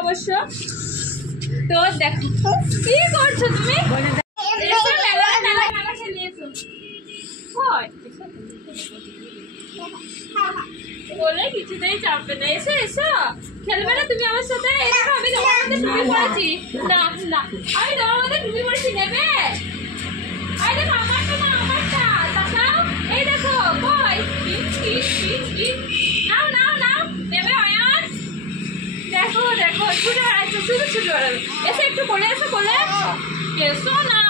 অবশ্য তো দেখো কি করছো তুমি বলে কিছুতেই চাপবে না। এসো এসো খেলবে না তুমি আমার সাথে? আমি তোমার মধ্যে টুপি পড়েছি না না আমি তোমার মধ্যে টুপি পড়েছি নেবে? এই দেখো আমারটা না আমারটা তাকাও এই দেখো কই নাও নাও নাও নেবে আয়ান দেখো দেখো ছুটে বেড়াচ্ছে শুধু ছুটে বেড়াবে। এসে একটু কোলে এসো কোলে এসো না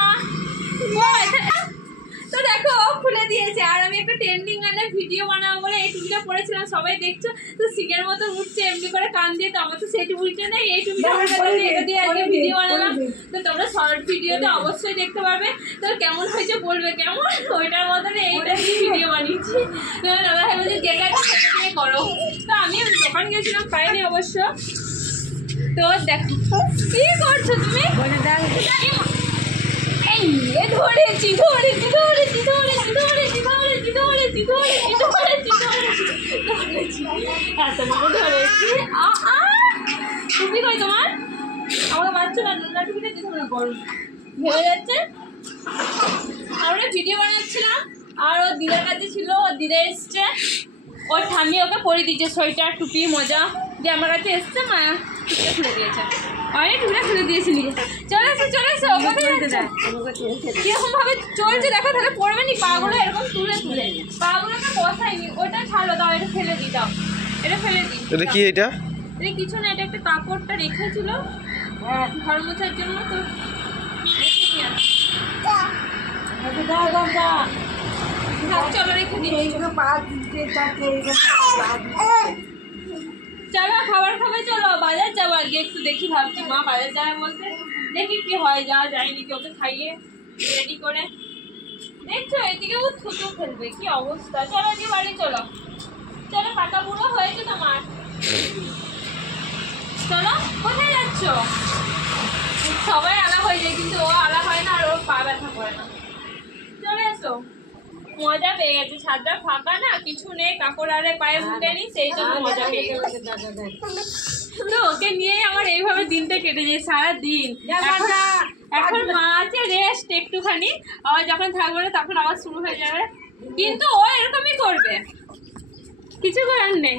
তো দেখো খুলে দিয়েছে। আর আমি একটা ট্রেন্ডিং গানের ভিডিও বানাবো বলে এই টুপিটা পরেছিলাম সবাই দেখছো তো সিগের মতো উঠছে এমনি করে কান দিয়ে। তো আমার তো সেই টুপিটা নেই এই টুপিটা এটা দিয়ে আজকে ভিডিও বানালাম। তো তোমরা শর্ট ভিডিওতে অবশ্যই দেখতে পারবে। তো কেমন হয়েছে বলবে কেমন ওইটার মতন এইটা দিয়ে ভিডিও বানিয়েছি। দাদা ভাই বলছে যেটা সেটা করো। তো আমি দোকান গেছিলাম পাইনি অবশ্য। তো দেখো কি করছো তুমি ধরেছি ধরেছি ধরেছি ধরেছি ধরেছি ধরেছি ধরেছি ধরেছি ধরেছি ধরেছি এত বড় ধরেছি তুমি কই তোমার আমাকে মারছো না নোংরা টুপিটা দিয়ে তোমরা গরম ভেবে যাচ্ছে। আমরা ভিডিও বানাচ্ছিলাম আর ও দিদার কাছে ছিল ও দিদা এসছে ওর ঠাম্মি ওকে পরিয়ে দিয়েছে সোয়েটার টুপি মজা যে আমার কাছে এসছে মায়া টুপিটা খুলে দিয়েছে অনেক টুপিটা খুলে দিয়েছি নিজে। চলে এসো কিরকম ভাবে চলছে দেখো তাহলে পড়বে নি পাগুলো এরকম তুলে তুলে পাগুলোকে বসাইনি ওটা ছাড়ো দাও এটা ফেলে দিই দাও এটা ফেলে দিই। এটা কি এটা কিছু না এটা একটা কাপড়টা রেখেছিল ঘর মোছার জন্য তো চলো রেখে দিই। চলো খাবার খাবে চলো বাজার যাবো আজকে একটু দেখি ভাবছি মা বাজার যাবে বলতে দেখি কি হয় যাওয়া যায় নাকি ওকে খাইয়ে রেডি করে। দেখছো এদিকে ও থুতু ফেলবে কি অবস্থা। চলো আজকে বাড়ি চলো চলো পাকা বুড়ো হয়েছে তোমার। চলো কোথায় যাচ্ছ? সবাই আলা হয়ে যায় কিন্তু ও আলা হয় না আর ওর পা ব্যথা করে না। চলে এসো মজা পেয়ে গেছে ছাদটা ফাঁকা না কিছু নেই কাপড় আরে পায়ে মুটে নি সেই জন্য মজা পেয়ে গেছে। তো ওকে নিয়ে আমার এইভাবে দিনটা কেটে যায় সারা দিন। এখন মা আছে রেস্ট একটুখানি আবার যখন থাকবে না তখন আবার শুরু হয়ে যাবে কিন্তু ও এরকমই করবে কিছু করার নেই।